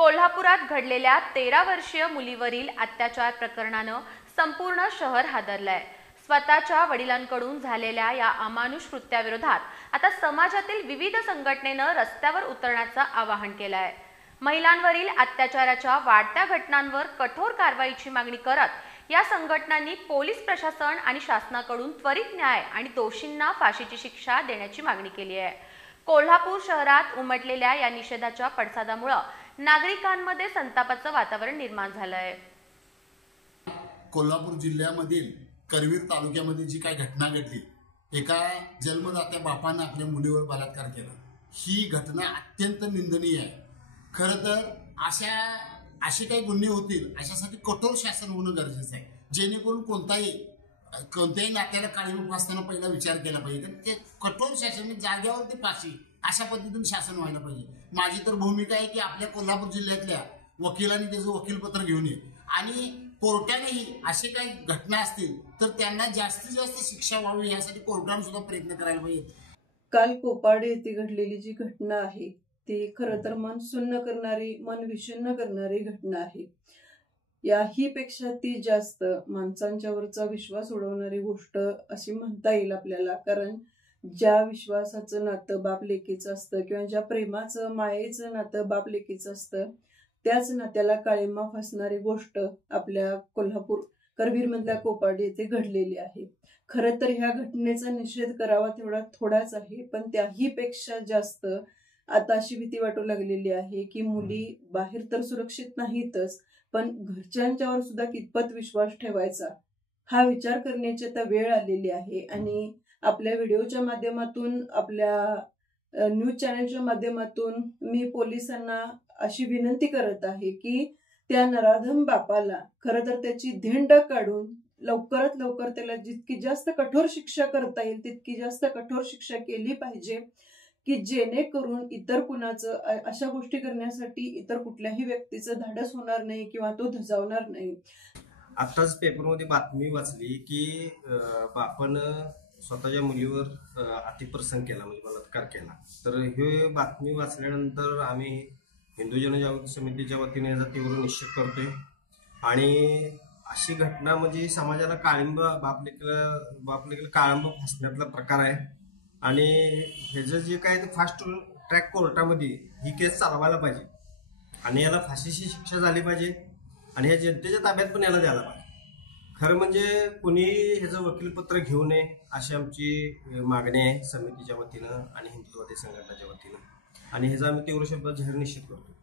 कोल्हापुरात घडलेल्या 13 वर्षीय मुलीवरील अत्याचार प्रकरणानं संपूर्ण शहर हादरलंय। स्वतःच्या वडिलांकडून झालेल्या या अमानुष कृत्याविरोधात आता समाजातील विविध संघटनेनं रस्त्यावर उतरण्याचं आवाहन केलंय। महिलांवरील अत्याचाराच्या वाढत्या घटनांवर कठोर कारवाईची मागणी करत या संघटनांनी पोलीस प्रशासन आणि शासनाकडून त्वरित न्याय आणि दोषींना फाशीची शिक्षा देण्याची मागणी केली आहे। कोल्हापूर शहरात उमटलेल्या या निषेधाच्या पडसादामुळे नागरिकांमध्ये संतापाचं वातावरण निर्माण झालंय। कोल्हापूर जिल्ह्यामधील करवीर तालुक्यामध्ये जी काही घटना घडली, एका जन्मदात्या बापाने आपल्या मुलीवर बलात्कार केला, ही घटना अत्यंत निंदनीय आहे। खरं तर असे काही गुन्हे होतील अशासाठी कठोर शासन होणं गरजेचं आहे, जेणेकरून कोणत्याही नात्याला काळीमा फासताना पहिला विचार केला पाहिजे। तर ते कठोर शासन जाग्यावरती फाशी अशा पद्धतीने शासन व्हायला पाहिजे। माझी तर भूमिका आहे की आपल्या कोल्हापूर जिल्ह्यातल्या वकिलांनी त्याचं वकीलपत्र घेऊन ये आणि कोर्टानेही असे काही घटना असतील तर त्यांना जास्तीत जास्त शिक्षा व्हावी यासाठी कोर्टाने सुद्धा प्रयत्न करायला पाहिजे। काल कोपाडे येथे घडलेली जी घटना आहे ती खरं तर मन सुन्न करणारी, मन विषण्ण करणारी घटना आहे। याही पेक्षा ती जास्त माणसांच्यावरचा विश्वास उडवणारी गोष्ट अशी म्हणता येईल आपल्याला। कारण ज्या विश्वासाचं नातं बाप लेकीचं असतं किंवा ज्या प्रेमाचं मायेचं नातं बाप लेकीचं असतं, त्याच नात्याला काळीमा फासणारी गोष्ट आपल्या कोल्हापूर करवीर मधल्या कोपाडे येथे घडलेली आहे। खरं तर ह्या घटनेचा निषेध करावा तेवढा थोडाच आहे, पण त्याही पेक्षा जास्त आता अशी भीती वाटू लागलेली आहे की मुली बाहेर तर सुरक्षित नाहीतच, पण घरच्यांच्यावर सुद्धा कितपत विश्वास ठेवायचा हा विचार करण्याची आता वेळ आलेली आहे। आणि आपल्या व्हिडिओच्या माध्यमातून, आपल्या न्यूज चॅनलच्या माध्यमातून मी पोलिसांना अशी विनंती करत आहे की त्या नराधम बापाला खरं तर त्याची धिंड काढून लवकरात लवकर त्याला जितकी जास्त कठोर शिक्षा करता येईल तितकी जास्त कठोर शिक्षा केली पाहिजे, की जेणेकरून इतर कुणाचं अशा गोष्टी करण्यासाठी इतर कुठल्याही व्यक्तीचं धाडस होणार नाही किंवा तो धजावणार नाही। आताच पेपरमध्ये बातमी वाचली की बापानं स्वतःच्या मुलीवर अतिप्रसंग केला, म्हणजे बलात्कार केला। तर ही बातमी वाचल्यानंतर आम्ही हिंदू जनजागृती समितीच्या वतीने याचा तीव्र निषेध करतोय। आणि अशी घटना म्हणजे समाजाला काळिंबा बापलेकीला काळिंबा फासण्यातला प्रकार आहे। आणि ह्याचं जे काय ते फास्ट ट्रॅक कोर्टामध्ये ही केस चालवायला पाहिजे आणि याला फाशीची शिक्षा झाली पाहिजे आणि ह्या जनतेच्या ताब्यात पण याला द्यायला पाहिजे। खरं म्हणजे कुणी ह्याचं वकीलपत्र घेऊ नये अशी आमची मागणी आहे समितीच्या वतीनं आणि हिंदुत्ववादी संघटनेच्या वतीनं, आणि ह्याचा आम्ही तीव्र शब्दात जाहीर निषेध करतो।